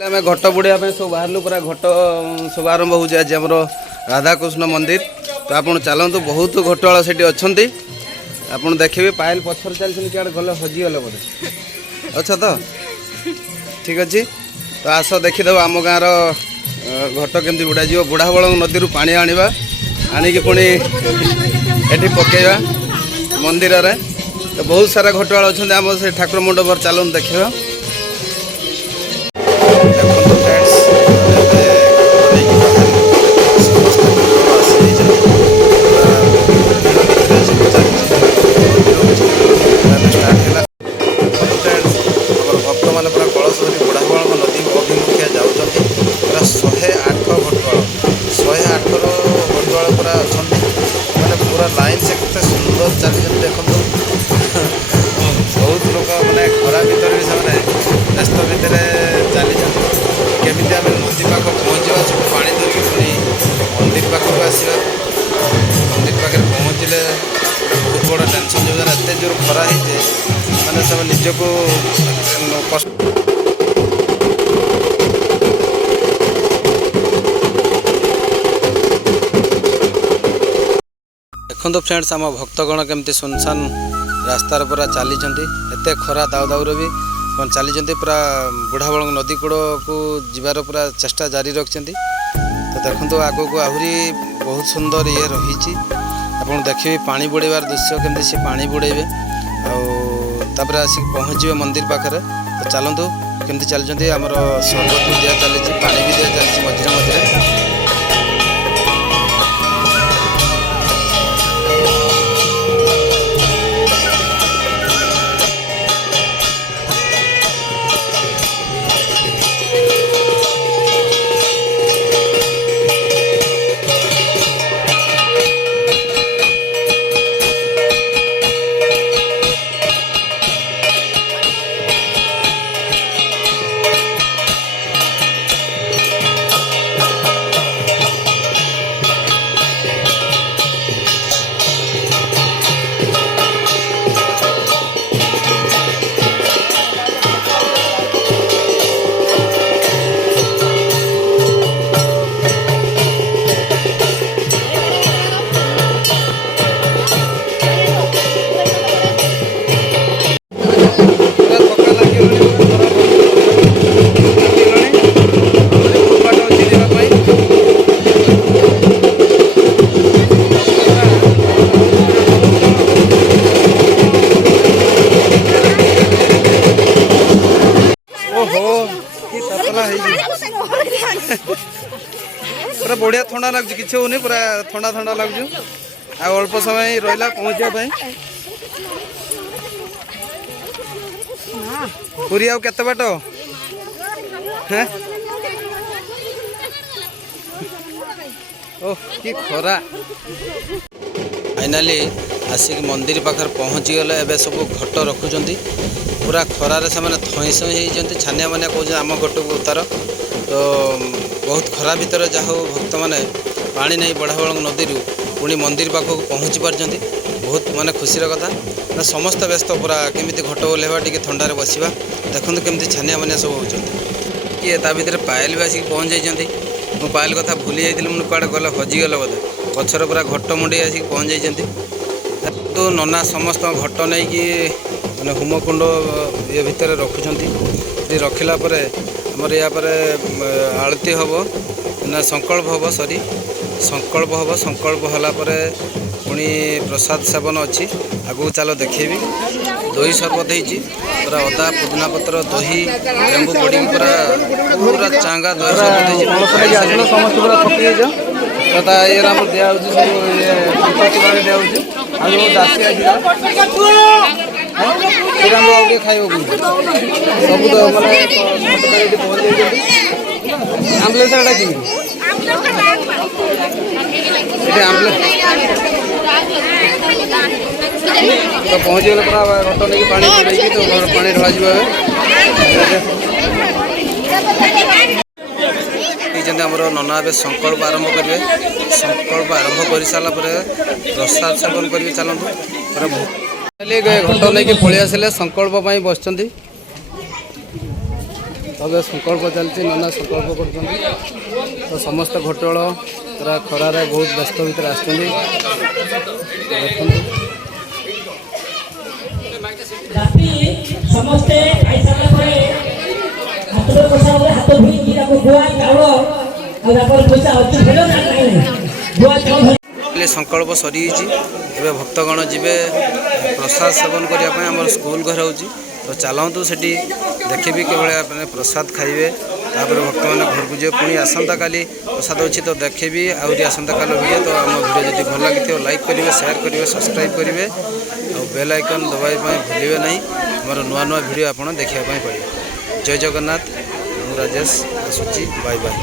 आम घट बुड़िया सब बाहर पूरा घट शुभारंभ हो आज आम राधाकृष्ण मंदिर। तो आप चलतु बहुत घटवाल से अच्छा आप देखिए पायल पथर चलते क्या गले हजिगले बोले अच्छा तो ठीक अच्छे। तो आस देखीदेव आम गाँव घट केमती बुड़ा जी बुढ़ा बड़ नदी पा आना आणिकी पुणी एटी पकेवा मंदिर रे। तो बहुत सारा घटवाल अच्छा आम से ठाकुर मंडप चलते देखा भक्त मैंने पूरा कलश धरी बुढ़ाबल नदी अभिमुखिया जाऊँच पूरा 108 घटवाल 108 घटवाल पूरा अच्छा मैंने पूरा लाइन से कितने सुंदर चली देखो बहुत लोग मैंने खरा भितर भी से व्यस्त भितर चली केमी आम नदी पाख पहुँचा सब पा धरिकी पुणी मंदिर पाखक आसवा मंदिर पाखे पहुँचले बहुत बड़ा टेंशन जो एत जोर खरा है मैंने सब निजक कष्ट देखो फ्रेंड्स आम भक्तगण केमती सुनसान रास्तार पूरा चली एत खरा दाऊ दाऊर भी चली पूरा बुढ़ाबल नदी कूड़ को जीवार पूरा चेष्टा जारी रखिंट। तो देखो आग को आहरी बहुत सुंदर ये रही आप देखिए पानी बुड़ेबार दृश्य केमती सी पानी बुड़ेबे आपर आसिक पहुँचे मंदिर पाखे। तो चलतु केमती चलती आमर सरबत भी दिया चली पानी भी दिया चलती मझे मझे। पूरा बढ़िया थंडा लगुच किसी होनी पूरा थंडा थंडा लगुच अल्प समय रहा पहुँचापी पूरी आउ केते बाट हैं ओह कि खरा फाइनाली आसिक मंदिर पाखर पहुँची गले एबे सब घट रखुंट पूरा खरारे से थईस होती छानिया मानिया कौन आम घट को उतार। तो बहुत खरा भितर जहाँ भक्त मैंने पानी नहीं बुढ़ाबल नदी पुणी मंदिर पाखक पहुँची पार्टी बहुत माने खुशीर कथा ना समस्त व्यस्त पूरा केमी घट ओल्हेबा टी थंडार बसवा देखते केमती छानिया मानिया सब होती किए ता भर पायल भी आसिक पहुँच जाती मु पायल कथा भूली जाती मुझे कड़े गले हजिगले बोधे पछर पूरा घट मुंडे आसिक पहुँच जाती। तो नना समस्त घट नहीं कि मैंने होमकुंड ये भितर रखुंट रखिला आमर या आलती हम ना संकल्प हम सॉरी संकल्प हम संकल्प होलापर पुणी प्रसाद सेवन अच्छी आगू चलो देखेबी दही सरबत होती पूरा अदा पुदना पत्र दही लेंबू पड़ी पूरा पूरा चांगा दही सरबत समस्त पूरा थकी ये दिया दिया खाइब सब तो मैंने तो पहुँच गले पूरा घट नहीं पानी तो पानी ढला आमर नना ए संकल्प आरंभ करेंगे संकल्प आरंभ कर सारापर प्रसाद सेवन करेंगे चलते पूरा घट नहीं पलि आसिले संकल्प बस तो ଏବେ ସଂକଳ୍ପ ଚାଲିଛି, ନନା ସଂକଳ୍ପ କରୁଛନ୍ତି। ତ ସମସ୍ତ ଘଟୋଳ ପୁରା ଖରାରେ ବହୁତ ବ୍ୟସ୍ତ ଭିତରେ ଆସିଛନ୍ତି। ଦେଖନ୍ତୁ ରାତି ସମସ୍ତେ ଖାଇସାରିଲା ପରେ ହାତରେ ପଇସା ହାତ ଧୋଇକି ତାକୁ ଗୁଆ ଚାଉଳ ଆଉ ତାପରେ ପଇସା ଅଛି ଭଲ ନା ନାହିଁ ଗୁଆ ଚାଉଳ ସଂକଳ୍ପ ସରିଯାଇଛି। ଏବେ ଭକ୍ତଗଣ ଯିବେ ପ୍ରସାଦ ସେବନ କରିବା ପାଇଁ। ଆମର ସ୍କୁଲ ଘର ହେଉଛି, ତ ଚାଲନ୍ତୁ ସେଠି ଦେଖିବି କିଭଳିଆ ମାନେ ପ୍ରସାଦ ଖାଇବେ। ତାପରେ ଭକ୍ତମାନେ ଘରକୁ ଯିବେ। ପୁଣି ଆସନ୍ତାକାଲି ପ୍ରସାଦ ଅଛି, ତ ଦେଖିବି ଆହୁରି ଆସନ୍ତାକାଲି ଭିଡ଼ିଓ। ତ ଆମ ଭିଡ଼ିଓ ଯଦି ଭଲ ଲାଗିଥିବ ଲାଇକ୍ କରିବେ, ସେୟାର କରିବେ, ସବସ୍କ୍ରାଇବ୍ କରିବେ ଆଉ ବେଲ୍ ଆଇକନ୍ ଦବାଇବା ପାଇଁ ଭୁଲିବେ ନାହିଁ। ଆମର ନୂଆ ନୂଆ ଭିଡ଼ିଓ ଆପଣ ଦେଖିବା ପାଇଁ ପଡ଼ିବ। ଜୟ ଜଗନ୍ନାଥ। ମୁଁ ରାଜେଶ ଆସୁଛି। Bye bye.